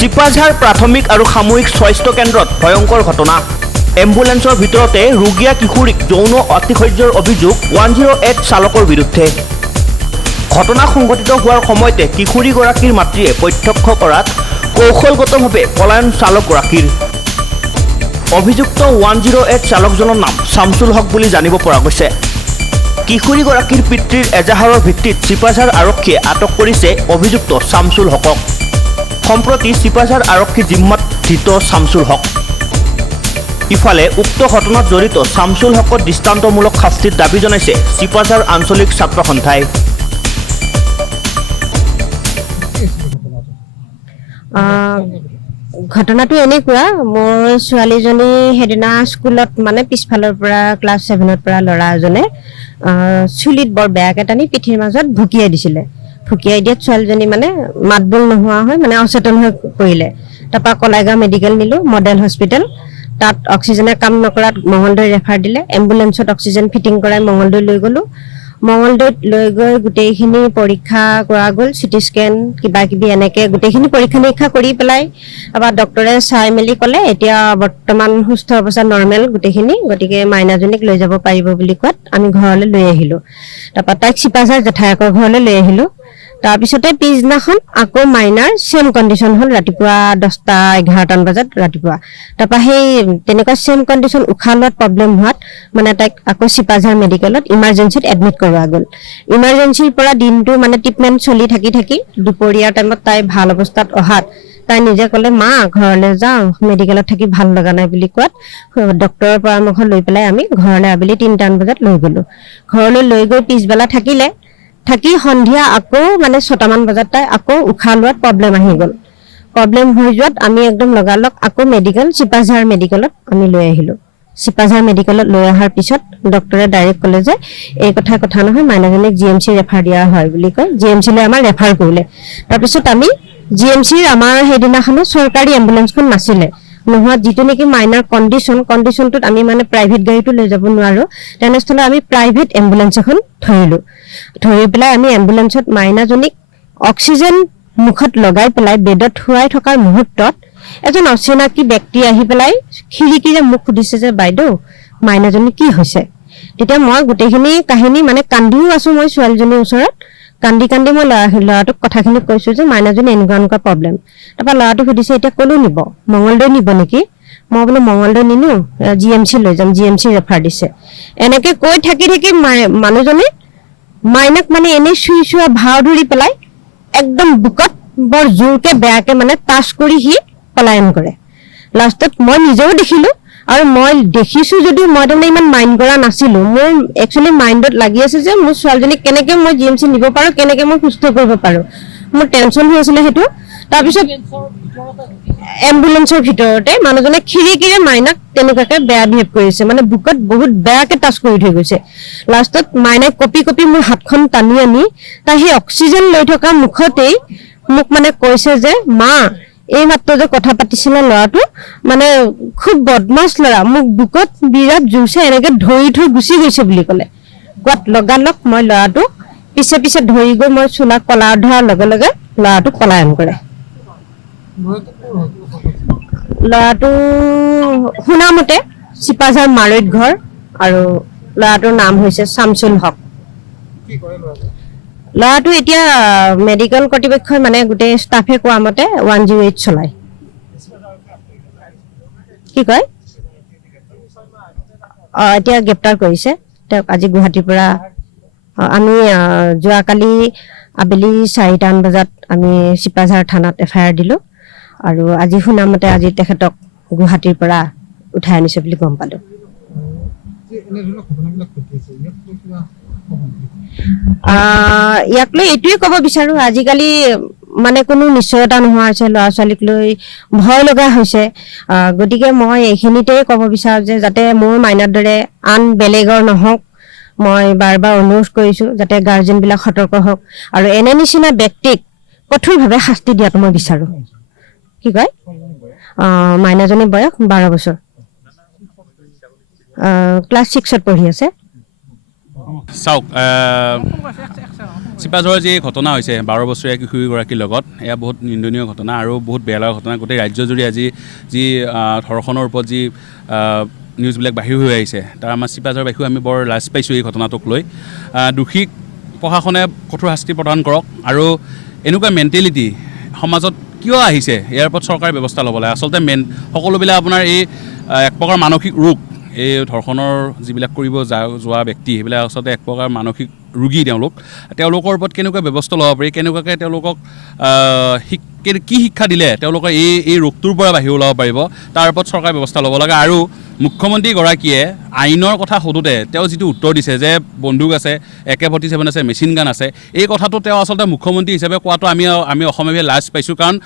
চিপাঝাৰ প্ৰাথমিক আৰু সামূহিক স্বাস্থ্য কেন্দ্ৰত ভয়ংকৰ ঘটনা। এম্বুলেন্সৰ ভিতৰতে ৰোগীয়া কিশোৰীক যৌন অতিশয্যৰ অভিযোগ 108 চালকৰ বিৰুদ্ধে। ঘটনা সংঘটিত হোৱাৰ সময়তে কিশোৰীগৰাকীৰ মাতৃয়ে প্ৰত্যক্ষ কৰাত কৌশলগতভাৱে পলায়ন চালকগৰাকীৰ। অভিযুক্ত 108 চালকজনৰ নাম শামছুল হক বুলি জানিব পৰা গৈছে। কিশোৰীগৰাকীৰ পিতৃৰ এজাহাৰৰ ভিত্তিত চিপাঝাৰ আৰক্ষীয়ে আটক কৰিছে অভিযুক্ত শামছুল হকক। সম্প্ৰতি চিপাঝাৰ আৰক্ষী জিম্মাত ধৃত শামছুল হক। ইফালে উক্ত ঘটনাত জড়িত শামছুল হকৰ দৃষ্টান্তমূলক শাস্তিৰ দাবী জনাইছে চিপাঝাৰ আঞ্চলিক ছাত্ৰ সন্থাই। ঘটনাটো এনেকুৱা, মোৰ ছোৱালীজনী সেইদিনা স্কুলত মানে পিছফালৰ পৰা ক্লাছ 7ৰ পৰা ল'ৰা এজনে চুলিত বৰ বেয়াকৈ টানি পিঠিৰ মাজত ভুকিয়াই দিছিলে। ভুকিয়াই দিয়াত ছোৱালীজনী মানে মাত বোল নোহোৱা হৈ মানে অচেতন হৈ পৰিলে। তাৰপৰা কলাইগাঁও মেডিকেল নিলোঁ, মডেল হস্পিটেল। তাত অক্সিজেনে কাম নকৰাত মঙলদৈ ৰেফাৰ দিলে। এম্বুলেন্সত অক্সিজেন ফিটিং কৰাই মঙলদৈ লৈ গ'লোঁ। মঙলদৈত লৈ গৈ গোটেইখিনি পৰীক্ষা কৰা গ'ল, চিটি স্কেন কিবা কিবি এনেকৈ গোটেইখিনি পৰীক্ষা নিৰীক্ষা কৰি পেলাই তাৰপৰা ডক্টৰে চাই মেলি ক'লে এতিয়া বৰ্তমান সুস্থ অৱস্থা নৰ্মেল গোটেইখিনি, গতিকে মাইনাজনীক লৈ যাব পাৰিব বুলি কোৱাত আমি ঘৰলৈ লৈ আহিলোঁ। তাৰপৰা তাইক চিপাঝাৰ জেঠায়েকৰ ঘৰলৈ লৈ আহিলোঁ। তাৰপিছতে পিছদিনাখন আকৌ মাইনাৰ ছেম কণ্ডিশ্যন হ'ল, ৰাতিপুৱা 10-11টামান বজাত ৰাতিপুৱা। তাৰপৰা সেই তেনেকুৱা ছেম কণ্ডিশ্যন উশাহ লোৱাত প্ৰব্লেম হোৱাত মানে তাইক আকৌ চিপাঝাৰ মেডিকেলত ইমাৰ্জেঞ্চিত এডমিট কৰোৱা গ'ল। ইমাৰ্জেঞ্চিৰ পৰা দিনটো মানে ট্ৰিটমেণ্ট চলি থাকি দুপৰীয়াৰ টাইমত তাই ভাল অৱস্থাত অহাত তাই নিজে ক'লে মা ঘৰলৈ যাওঁ, মেডিকেলত থাকি ভাল লগা নাই বুলি কোৱাত ডক্টৰৰ পৰামৰ্শ লৈ পেলাই আমি ঘৰলৈ আবেলি 3টামান বজাত লৈ গ'লোঁ। ঘৰলৈ লৈ গৈ পিছবেলা থাকি সন্ধিয়া আকৌ মানে 6টামান বজাত তাই আকৌ উশাহ লোৱাত প্ৰব্লেম আহি গ'ল। প্ৰব্লেম হৈ যোৱাত আমি একদম লগালগ আকৌ চিপাঝাৰ মেডিকেলত আমি লৈ আহিলোঁ। চিপাঝাৰ মেডিকেলত লৈ অহাৰ পিছত ডক্টৰে ডাইৰেক্ট ক'লে যে এই কথা নহয়, মাইনাজনীক GMC ৰেফাৰ দিয়া হয় বুলি কয়। GMCলৈ আমাৰ ৰেফাৰ কৰিলে। তাৰপিছত আমি GMCৰ আমাৰ সেইদিনাখনো চৰকাৰী এম্বুলেন্সখন নাছিলে। নোহোৱাত যিটো নেকি মাইনাৰ কণ্ডিশ্যনটোত আমি মানে প্ৰাইভেট গাড়ীটো লৈ যাব নোৱাৰোঁ, তেনেস্থলত আমি প্ৰাইভেট এম্বুলেন্স এখন ধৰিলোঁ। ধৰি পেলাই আমি এম্বুলেন্সত মাইনাজনীক অক্সিজেন মুখত লগাই পেলাই বেডত শুৱাই থকাৰ মুহূৰ্তত এজন অচিনাকি ব্যক্তি আহি পেলাই খিৰিকীৰে মোক সুধিছে যে বাইদেউ মাইনাজনী কি হৈছে। তেতিয়া মই গোটেইখিনি কাহিনী মানে কান্দিও আছোঁ, মই ছোৱালীজনীৰ ওচৰত কান্দি মই ল'ৰাটোক কথাখিনি কৈছোঁ যে মাইনাজনী এনেকুৱা প্ৰব্লেম। তাৰপৰা ল'ৰাটোক সুধিছে এতিয়া ক'লৈ নিব, মঙলদৈ নিব নেকি? মই বোলো মঙলদৈ নিনিওঁ, GMC লৈ যাম, GMC ৰেফাৰ দিছে। এনেকৈ কৈ থাকি মানুহজনে মাইনাক মানে এনেই চুই চোৱা ভাও ধৰি পেলাই একদম বুকত বৰ জোৰকৈ বেয়াকৈ মানে টাচ কৰি সি পলায়ন কৰে। লাষ্টত মই নিজেও দেখিলোঁ, আৰু মই দেখিছোঁ যদিও মই তাৰমানে ইমান মাইণ্ড কৰা নাছিলোঁ। মোৰ একচুৱেলি মাইণ্ডত লাগি আছে যে মোৰ ছোৱালীজনীক কেনেকৈ মই GMC নিব পাৰোঁ, কেনেকৈ মই সুস্থ কৰিব পাৰোঁ, মোৰ টেনশ্যন হৈ আছিলে সেইটো। তাৰপিছত এম্বুলেন্সৰ ভিতৰতে মানুহজনে খিৰিকীৰে মাইনাক তেনেকুৱাকৈ বেয়া বিহেভ কৰিছে, মানে বুকত বহুত বেয়াকৈ টাচ কৰি থৈ গৈছে। লাষ্টত মাইনাই কঁপি মোৰ হাতখন টানি আনি তাই সেই অক্সিজেন লৈ থকা মুখতেই মোক মানে কৈছে যে মা এই মাত্ৰ যে কথা পাতিছিলে ল'ৰাটো মানে খুব বদমাছ ল'ৰা, মোক বুকত বিৰাট জোৰছে এনেকৈ ধৰি থৈ গুচি গৈছে বুলি ক'লে। কোৱাত লগালগ মই ল'ৰাটোক পিছে ধৰি গৈ মই চোলাক কলাৰ ধৰাৰ লগে লগে ল'ৰাটোক পলায়ন কৰে। ল'ৰাটো শুনামতে চিপাঝাৰ মাৰৈত ঘৰ, আৰু ল'ৰাটোৰ নাম হৈছে শামছুল হক। ল'ৰাটো এতিয়া মেডিকেল কৰ্তৃপক্ষই মানে গোটেই ষ্টাফে কোৱা মতে 108 চলায়। কি কয় এতিয়া গ্ৰেপ্তাৰ কৰিছে তেওঁক। আজি গুৱাহাটীৰ পৰা আমি যোৱাকালি আবেলি 4টামান বজাত আমি চিপাঝাৰ থানাত FIR দিলোঁ, আৰু আজি শুনামতে আজি তেখেতক গুৱাহাটীৰ পৰা উঠাই আনিছে বুলি গম পালোঁ। ইয়াক লৈ এইটোৱে ক'ব বিচাৰোঁ, আজিকালি মানে কোনো নিশ্চয়তা নোহোৱা হৈছে, ল'ৰা ছোৱালীক লৈ ভয় লগা হৈছে। গতিকে মই এইখিনিতে ক'ব বিচাৰোঁ যে যাতে মোৰ মাইনাৰ দৰে আন বেলেগৰ নহওক, মই বাৰ অনুৰোধ কৰিছোঁ যাতে গাৰ্জেনবিলাক সতৰ্ক হওক, আৰু এনে নিচিনা ব্যক্তিক কঠোৰভাৱে শাস্তি দিয়াটো মই বিচাৰোঁ। কি কয় মাইনাজনীৰ বয়স 12 বছৰ, ক্লাছ 6ত পঢ়ি আছে। চাওক চিপাঝাৰৰ যি ঘটনা হৈছে 12 বছৰীয়া কিশোৰীগৰাকীৰ লগত, এয়া বহুত নিন্দনীয় ঘটনা আৰু বহুত বেয়া লগা ঘটনা। গোটেই ৰাজ্যজুৰি আজি যি ধৰ্ষণৰ ওপৰত যি নিউজবিলাক বাহিৰ হৈ আহিছে, তাৰ আমাৰ চিপাঝাৰবাসীও আমি বৰ লাজ পাইছোঁ এই ঘটনাটোক লৈ। দোষীক প্ৰশাসনে কঠোৰ শাস্তি প্ৰদান কৰক আৰু এনেকুৱা মেণ্টেলিটি সমাজত কিয় আহিছে ইয়াৰ ওপৰত চৰকাৰে ব্যৱস্থা ল'ব লাগে। আচলতে সকলোবিলাক আপোনাৰ এই এক প্ৰকাৰ মানসিক ৰোগ, এই ধৰ্ষণৰ যিবিলাক কৰিব যোৱা ব্যক্তি সেইবিলাক আচলতে এক প্ৰকাৰ মানসিক ৰোগী। তেওঁলোকৰ ওপৰত কেনেকুৱা ব্যৱস্থা ল'ব পাৰি, কেনেকুৱাকৈ তেওঁলোকক কি শিক্ষা দিলে তেওঁলোকে এই ৰোগটোৰ পৰা বাহিৰ ওলাব পাৰিব, তাৰ ওপৰত চৰকাৰে ব্যৱস্থা ল'ব লাগে। আৰু মুখ্যমন্ত্ৰীগৰাকীয়ে আইনৰ কথা সোধোতে তেওঁ যিটো উত্তৰ দিছে যে বন্দুক আছে, AK-47 আছে, মেচিন গান আছে, এই কথাটো তেওঁ আচলতে মুখ্যমন্ত্ৰী হিচাপে কোৱাটো আমি অসমীয়াভাৱে লাজ পাইছোঁ। কাৰণ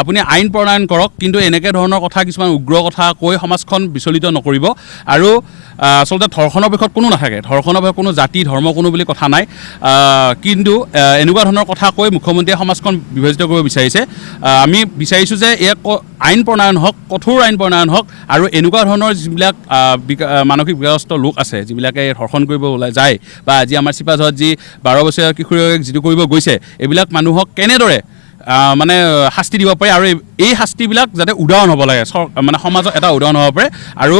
আপুনি আইন প্ৰণয়ন কৰক, কিন্তু এনেকৈ ধৰণৰ কথা কিছুমান উগ্ৰ কথা কৈ সমাজখন বিচলিত নকৰিব। আৰু আচলতে ধৰ্ষণৰ বিষয়ত কোনো নাথাকে, ধৰ্ষণৰ বিষয়ত কোনো জাতি ধৰ্ম কোনো বুলি কথা নাই, কিন্তু এনেকুৱা ধৰণৰ কথা কৈ মুখ্যমন্ত্ৰীয়ে সমাজখন বিভাজিত কৰিব বিচাৰিছে। আমি বিচাৰিছোঁ যে ইয়াক আইন প্ৰণয়ন হওক, কঠোৰ আইন প্ৰণয়ন হওক, আৰু এনেকুৱা ধৰণৰ যিবিলাক মানসিক বিকাৰগ্ৰস্ত লোক আছে যিবিলাকে ধৰ্ষণ কৰিব ওলাই যায়, বা আজি আমাৰ চিপাঝাৰত যি 12 বছৰীয়া কিশোৰীক যিটো কৰিব গৈছে, এইবিলাক মানুহক কেনেদৰে মানে শাস্তি দিব পাৰি, আৰু এই শাস্তিবিলাক যাতে উদাহৰণ হ'ব লাগে, মানে সমাজত এটা উদাহৰণ হ'ব পাৰে। আৰু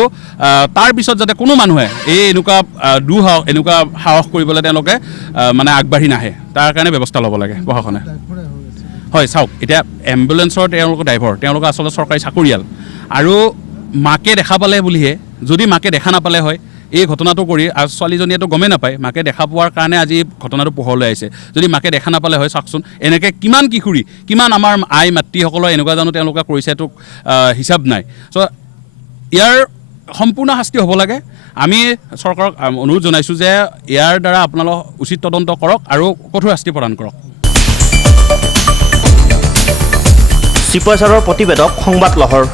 তাৰ পিছত যাতে কোনো মানুহে এনেকুৱা এনেকুৱা সাহস কৰিবলৈ তেওঁলোকে মানে আগবাঢ়ি নাহে, তাৰ কাৰণে ব্যৱস্থা ল'ব লাগে প্ৰশাসনে। হয়, চাওক, এতিয়া এম্বুলেঞ্চৰ তেওঁলোকৰ ড্ৰাইভাৰ, তেওঁলোকে আচলতে চৰকাৰী চাকৰিয়াল, আৰু মাকে দেখা পালে বুলিহে, যদি মাকে দেখা নাপালে হয় এই ঘটনাটো কৰি, আৰু ছোৱালীজনীয়েতো গমেই নাপায়, মাকে দেখা পোৱাৰ কাৰণে আজি ঘটনাটো পোহৰলৈ আহিছে। যদি মাকে দেখা নাপালে হয়, চাওকচোন এনেকৈ কিমান কিশোৰী, কিমান আমাৰ আই মাতৃসকলৰ এনেকুৱা জানো তেওঁলোকে কৰিছে, এইটো হিচাপ নাই। চ' ইয়াৰ সম্পূৰ্ণ শাস্তি হ'ব লাগে। আমি চৰকাৰক অনুৰোধ জনাইছোঁ যে ইয়াৰ দ্বাৰা আপোনালোক উচিত তদন্ত কৰক আৰু কঠোৰ শাস্তি প্ৰদান কৰক। চিপাঝাৰৰ প্ৰতিবেদক সংবাদ লহৰ।